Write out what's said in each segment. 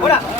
ほら。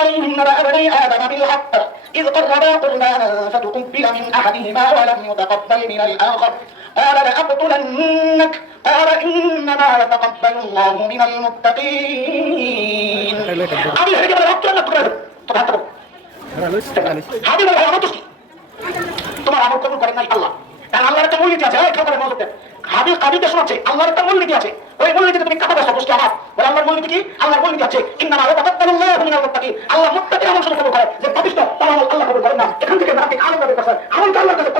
عليهم نبأ بني آدم بالحق إذ قربا قربانا فتقبل من أحدهما ولم يتقبل من الآخر قال لأقتلنك قال إنما يتقبل الله من المتقين আমি হেগে বলে রক্ত না করে তো হাত করো হাবি বলে আমার দোষ কি তোমার আমল কবুল করেন নাই আল্লাহ কারণ আল্লাহর একটা মূলনীতি আছে এই খবরে মনোযোগ দেন হাবিল কাবিলকে শোনাচ্ছে আল্লাহর একটা মূলনীতি আছে ওই মূলনীতিতে তুমি কাহাদা সমস্যা আমার? বলে, আল্লাহর মূলনীতি কি? আল্লাহর মূলনীতি আছে কিনা মালা তাকাত্তাল্লাহু মিনাল মুত্তাকি আল্লাহ মুত্তাকির আমল সমর্থন করে যে পাপিষ্ট তার আমল আল্লাহ কবুল করেন না। এখান থেকে নাকি আল্লাহর কাছে আমল আল্লাহর কাছে